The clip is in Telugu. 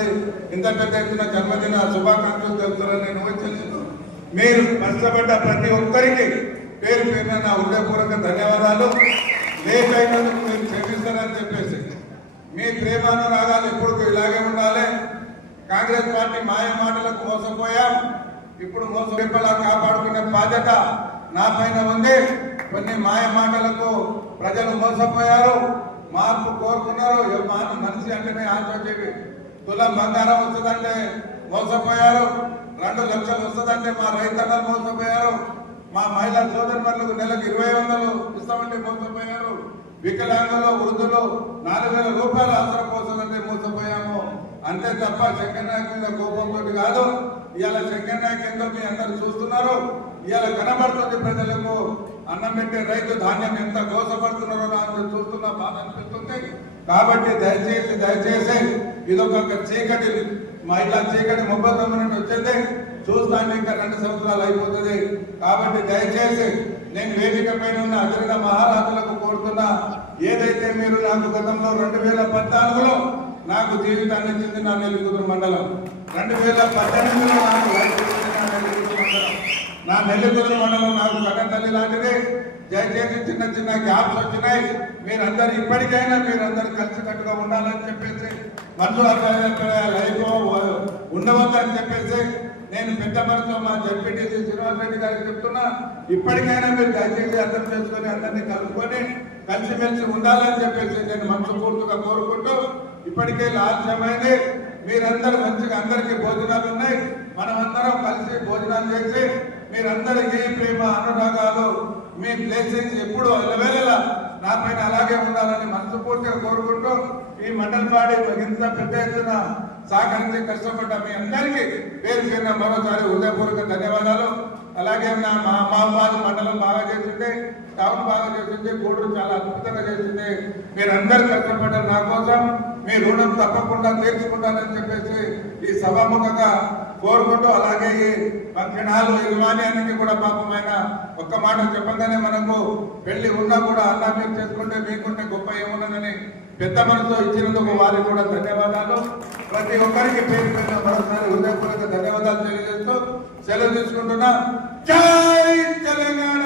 ఇంత పెద్ద ఎత్తున జన్మదిన శుభాకాంక్షలు తెలుపుతారని నేను వచ్చలేదు మీరు కష్టపడ్డ ప్రతి ఒక్కరికి పేరు పేరున నా హృదయపూర్వక ధన్యవాదాలు. లేట్ అయినందుకు మీరు క్షమిస్తారని చెప్పేసి మీ ప్రేమానురాగాలు ఎప్పుడు ఇలాగే ఉండాలి. కాంగ్రెస్ పార్టీ మాయ మాటలకు మోసపోయాం. ఇప్పుడు మోసం మోసపోయేలా కాపాడుకునే బాధ్యత నా పైన ఉంది. కొన్ని మాయ మాటలకు ప్రజలు మోసపోయారు. మార్పు కోరుకున్నారు. మనిషి అంటేనే ఆశ వచ్చేవి తులం బంగారం వస్తుందంటే మోసపోయారు. రెండు లక్షలు వస్తుందంటే మా రైతన్నలు మోసపోయారు. మా మహిళా సోదరులకు నెలకు ఇరవై వందలు ఇస్తామంటే మోసపోయారు. వికలాంగులు వృద్ధులు నాలుగు వేల రూపాయలు అవసరం కోసమంటే మోసపోయాము. అంతే తప్ప శంకర్ మీద కోపంతో కాదు. ఇవాళ శంకర్ ఎంతో మీ అందరు చూస్తున్నారు? ఇవాళ కనబడుతుంది ప్రజలకు. అన్నం పెట్టే రైతు ధాన్యం ఎంత కోసపడుతున్నారో నాకు చూస్తున్న బాధ అనిపిస్తుంది. కాబట్టి దయచేసి దయచేసి ఇదొక చీకటి మహిళా చీకటి ముప్పై తొమ్మిది నుండి వచ్చింది చూస్తాను ఇంకా రెండు సంవత్సరాలు అయిపోతుంది. కాబట్టి దయచేసి నేను వేదిక పైన ఉన్న అగ్రణ మహారాజులకు కోరుతున్నా ఏదైతే మీరు నాకు గతంలో రెండు వేల పద్నాలుగులో నాకు జీవితాన్ని చెందిన నా నెల్లికుదురు మండలం రెండు వేల పద్దెనిమిదిలో నాకు రైతు ఇచ్చింది నా నెల్లికుదురు మండలం నా నెల్లికుదురు మండలం నాకు కన్నతల్లి లాంటిది. దయచేసి చిన్న చిన్న గ్యాప్స్ వచ్చినాయి. మీరందరూ ఇప్పటికైనా మీరందరూ కలిసికట్టుగా ఉండాలని చెప్పేసి మనసు లైఫ్ ఉండవద్దని చెప్పేసి నేను పెద్ద మనసులో మా జడ్పీటీసీ శ్రీనివాస్ రెడ్డి గారికి చెప్తున్నా. ఇప్పటికైనా మీరు దయచేసి అర్థం చేసుకొని అందరినీ కలుపుకొని కలిసిమెలిసి ఉండాలని చెప్పేసి నేను మనసు పూర్తిగా కోరుకుంటూ ఇప్పటికే లాస్యమైంది. మీరందరూ మంచిగా అందరికీ భోజనాలు ఉన్నాయి. మనమందరం కలిసి భోజనాలు చేసి మీరందరికీ ప్రేమ అనురాగాలు మీ బ్లెస్సింగ్స్ ఎప్పుడూ ఎలవేళలా నా పైన అలాగే ఉండాలని మనస్ఫూర్తిగా కోరుకుంటూ ఈ మండల పాడి ఇంత పెద్ద ఎత్తున సహకరించి కష్టపడ్డ మీ అందరికీ పేరు పేరున మరోసారి హృదయపూర్వక ధన్యవాదాలు. అలాగే నా మా మామాది మండలం బాగా చేసింది టౌన్ బాగా చేసింది గూడూరు చాలా అద్భుతంగా చేసింది మీరందరూ కష్టపడ్డారు నా కోసం. మీ రుణం తప్పకుండా తీర్చుకుంటానని చెప్పేసి ఈ సభాముఖంగా కోరుకుంటూ అలాగే ఈ క్షణాలు యజమాన్యానికి కూడా పాపం ఆయన ఒక్క మాట చెప్పగానే మనకు పెళ్ళి ఉన్నా కూడా అన్నా మీరు చేసుకుంటే మీకుంటే గొప్ప ఏమున్నదని పెద్ద మనసు ఇచ్చినందుకు వారికి కూడా ధన్యవాదాలు. ప్రతి ఒక్కరికి పేరు పేరు మరోసారి హృదయపూర్వక ధన్యవాదాలు తెలియజేస్తూ సెలవు తీసుకుంటున్నా. జై తెలంగాణ!